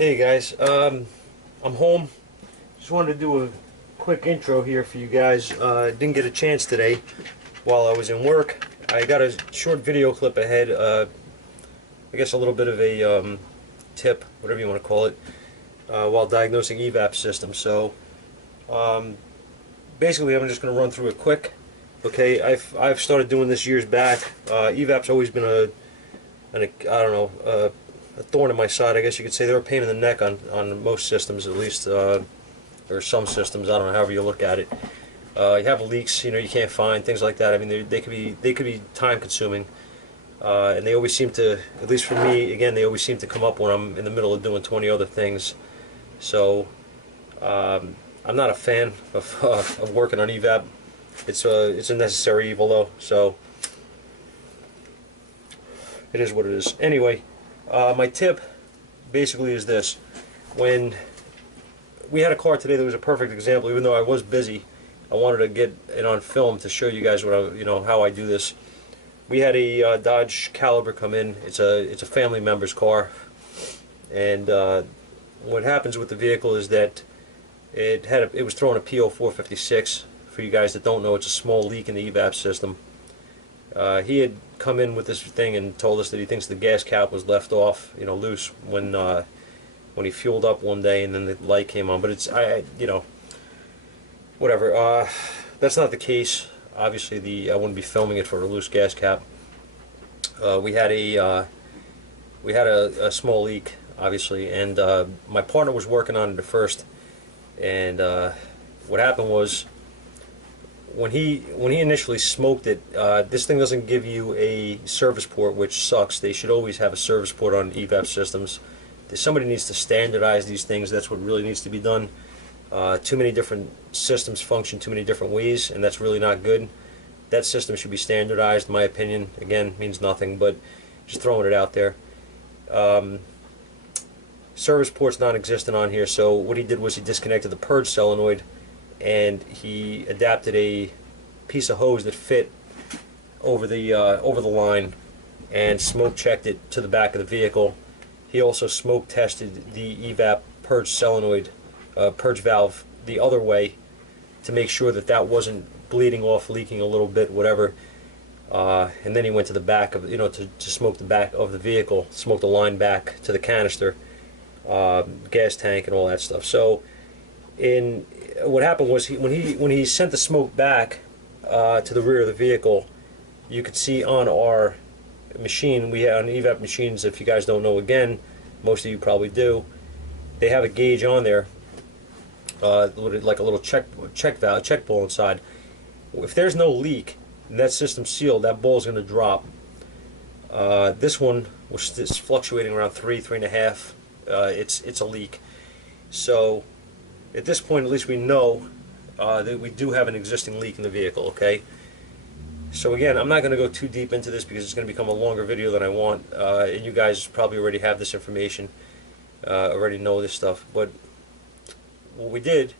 Hey guys, I'm home. Just wanted to do a quick intro here for you guys. Didn't get a chance today while I was in work. I got a short video clip ahead. I guess a little bit of a tip, whatever you want to call it, while diagnosing Evap systems. So basically, I'm just going to run through it quick. Okay, I've started doing this years back. Evap's always been I don't know. A thorn in my side, I guess you could say. They're a pain in the neck on most systems, at least, or some systems. I don't know, however you look at it. You have leaks, you can't find things like that. I mean, they could be time consuming, and they always seem to, at least for me, again, they always seem to come up when I'm in the middle of doing 20 other things. So I'm not a fan of working on Evap. It's a necessary evil though, so it is what it is. Anyway. My tip basically is this: when we had a car today that was a perfect example, even though I was busy, I wanted to get it on film to show you guys how I do this. We had a Dodge Caliber come in. It's a family member's car, and what happens with the vehicle is that it was throwing a PO 456. For you guys that don't know, it's a small leak in the Evap system. He had come in with this thing and told us that he thinks the gas cap was left off, loose when he fueled up one day, and then the light came on. But it's whatever. That's not the case. Obviously, I wouldn't be filming it for a loose gas cap. We had a small leak, obviously, and my partner was working on it at first. And what happened was, when he initially smoked it, this thing doesn't give you a service port, which sucks. They should always have a service port on Evap systems. Somebody needs to standardize these things. That's what really needs to be done. Too many different systems function too many different ways, and that's really not good. That system should be standardized, in my opinion. Again, means nothing, but just throwing it out there. Service port's non-existent on here, so what he did was he disconnected the purge solenoid, and he adapted a piece of hose that fit over the line and smoke checked it to the back of the vehicle. He also smoke tested the Evap purge solenoid, purge valve the other way to make sure that that wasn't bleeding off, leaking a little bit, whatever. And then he went to the back of to smoke the back of the vehicle, smoke the line back to the canister, gas tank, and all that stuff. So what happened was when he sent the smoke back to the rear of the vehicle, you could see on our machine, we have on Evap machines, if you guys don't know, again, most of you probably do, they have a gauge on there, like a little check ball inside. If there's no leak and that system's sealed, that ball's going to drop. This one was fluctuating around 3.5. It's a leak. So at this point, at least we know that we do have an existing leak in the vehicle, okay? So again, I'm not going to go too deep into this because it's going to become a longer video than I want, and you guys probably already have this information, already know this stuff. But what we did,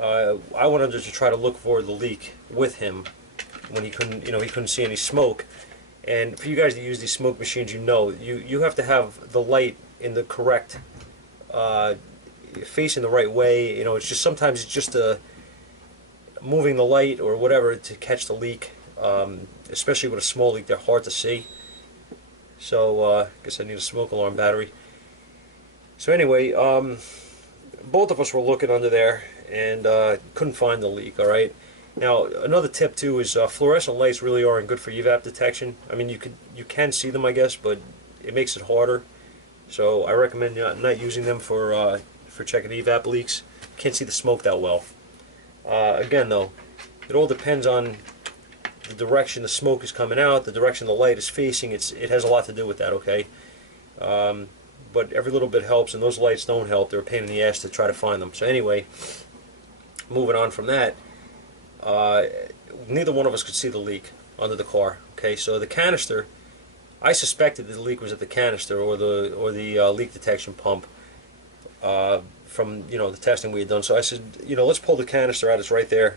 I wanted to try to look for the leak with him when he couldn't see any smoke. And for you guys that use these smoke machines, you have to have the light in the correct facing the right way. It's just sometimes it's just moving the light or whatever to catch the leak, especially with a small leak. They're hard to see. So I guess I need a smoke alarm battery. So anyway, both of us were looking under there and couldn't find the leak. All right. Now another tip too is fluorescent lights really aren't good for Evap detection. I mean, you can see them, I guess, but it makes it harder. So I recommend not using them for checking Evap leaks. Can't see the smoke that well. Again though, it all depends on the direction the smoke is coming out, the direction the light is facing. It has a lot to do with that, okay? But every little bit helps, and those lights don't help. They're a pain in the ass to try to find them. So anyway, moving on from that, neither one of us could see the leak under the car, okay? So the canister, I suspected that the leak was at the canister or the leak detection pump, from the testing we had done. So I said, let's pull the canister out. It's right there,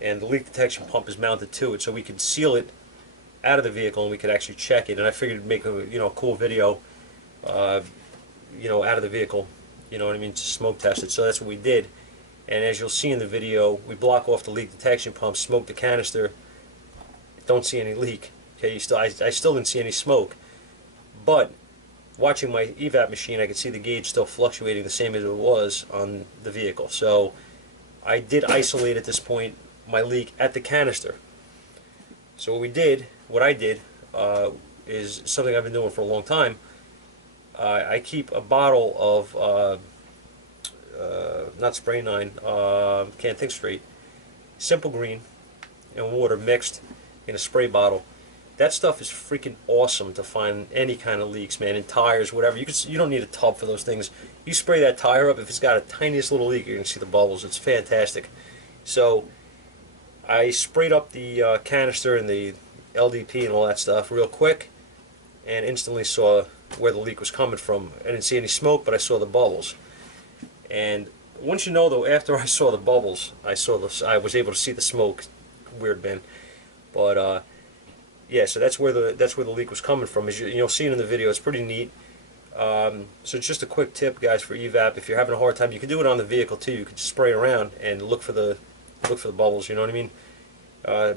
and the leak detection pump is mounted to it, so we could seal it out of the vehicle and we could actually check it. And I figured it'd make a cool video, out of the vehicle, you know what I mean, to smoke test it. So that's what we did. And as you'll see in the video, we block off the leak detection pump, smoke the canister, don't see any leak. Okay, I still didn't see any smoke. But watching my Evap machine, I could see the gauge still fluctuating the same as it was on the vehicle. So I did isolate at this point my leak at the canister. So what I did, is something I've been doing for a long time. I keep a bottle of, not spray 9, can't think straight, Simple Green and water mixed in a spray bottle. That stuff is freaking awesome to find any kind of leaks, man, in tires, whatever. You don't need a tub for those things. You spray that tire up, if it's got a tiniest little leak, you're going to see the bubbles. It's fantastic. So I sprayed up the canister and the LDP and all that stuff real quick, and instantly saw where the leak was coming from. I didn't see any smoke, but I saw the bubbles. And once you know, though, after I saw the bubbles, I was able to see the smoke. Weird, man. But yeah, so that's where the leak was coming from. As you'll see it in the video, it's pretty neat. So it's just a quick tip, guys, for Evap. If you're having a hard time, you can do it on the vehicle too. You can just spray around and look for the bubbles. You know what I mean?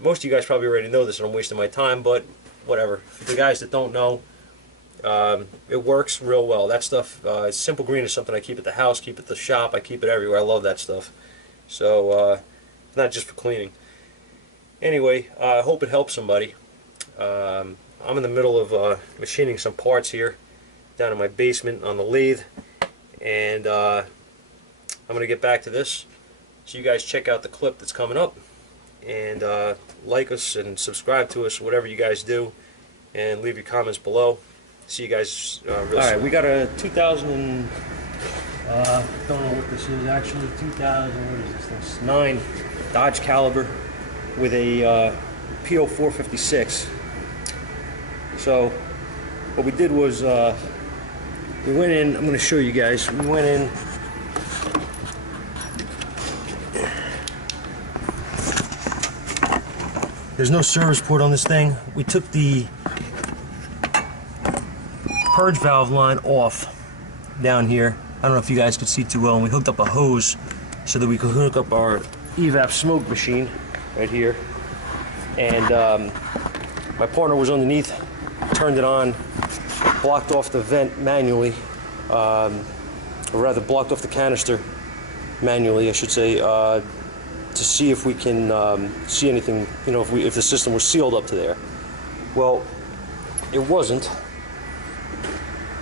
Most of you guys probably already know this, and I'm wasting my time, but whatever. For the guys that don't know, it works real well. That stuff, Simple Green is something I keep at the house, keep at the shop, I keep it everywhere. I love that stuff. So not just for cleaning. Anyway, I hope it helps somebody. I'm in the middle of machining some parts here down in my basement on the lathe, and I'm going to get back to this. So you guys check out the clip that's coming up, and like us and subscribe to us, whatever you guys do, and leave your comments below. See you guys real soon. Alright, we got a 2000 and, don't know what this is actually, 2000, what is this thing? 9 Dodge Caliber with a PO 456. So what we did was we went in, I'm going to show you guys, we went in, there's no service port on this thing. We took the purge valve line off down here. I don't know if you guys could see too well, and we hooked up a hose so that we could hook up our Evap smoke machine right here. And my partner was underneath, turned it on, blocked off the vent manually, or rather blocked off the canister manually, I should say, to see if we can see anything, if the system was sealed up to there. Well, it wasn't.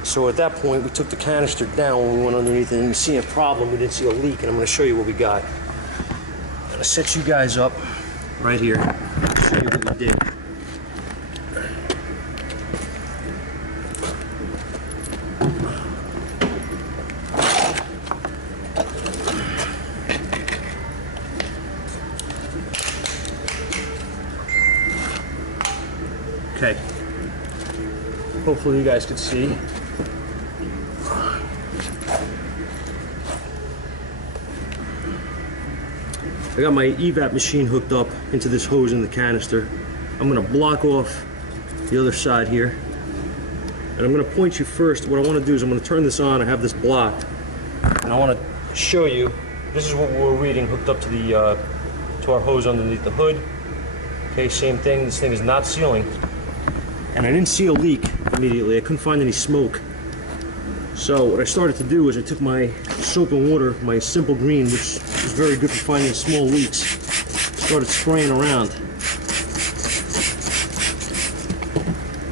So at that point, we took the canister down when we went underneath it, and we see a problem. We didn't see a leak, and I'm going to show you what we got. I'm going to set you guys up right here, show you what we did. Okay. Hopefully you guys can see. I got my Evap machine hooked up into this hose in the canister. I'm going to block off the other side here. And I'm going to point you first. What I want to do is I'm going to turn this on. I have this blocked. And I want to show you, this is what we're reading hooked up to the to our hose underneath the hood. Okay, same thing. This thing is not sealing. And I didn't see a leak immediately. I couldn't find any smoke. So what I started to do is I took my soap and water, my Simple Green, which is very good for finding small leaks, started spraying around.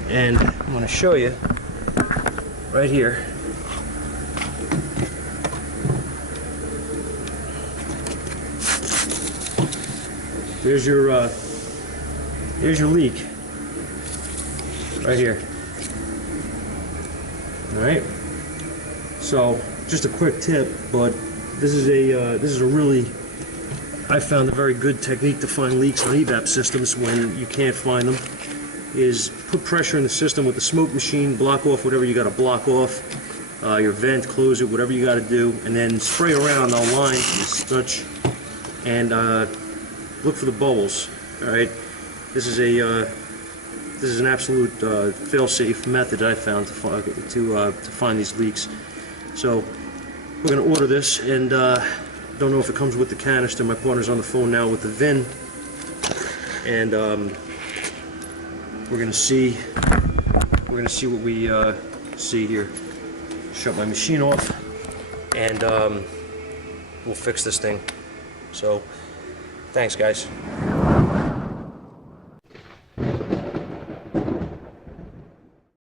And I'm going to show you right here. There's your leak right here. All right. So just a quick tip, but this is a really, I found a very good technique to find leaks on Evap systems when you can't find them, is put pressure in the system with the smoke machine, block off whatever you got to block off, your vent, close it, whatever you got to do, and then spray around the line with such, and look for the bubbles. All right, this is an absolute fail-safe method I found to find these leaks. So we're gonna order this, and don't know if it comes with the canister. My partner's on the phone now with the VIN, and we're gonna see what we see here. Shut my machine off, and we'll fix this thing. So thanks, guys.